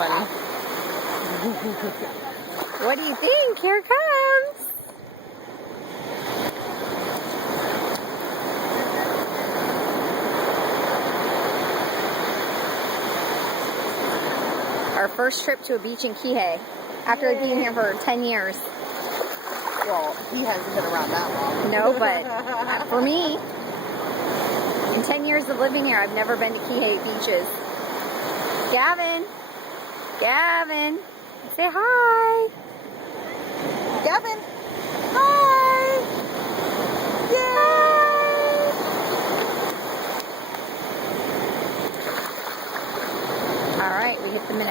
funny. What do you think? Here it comes. Our first trip to a beach in Kihei after being here for 10 years. Well, he hasn't been around that long. No, but for me, in 10 years of living here, I've never been to Kihei beaches. Gavin, say hi. Gavin! Hi. Yay. All right, we hit the minute.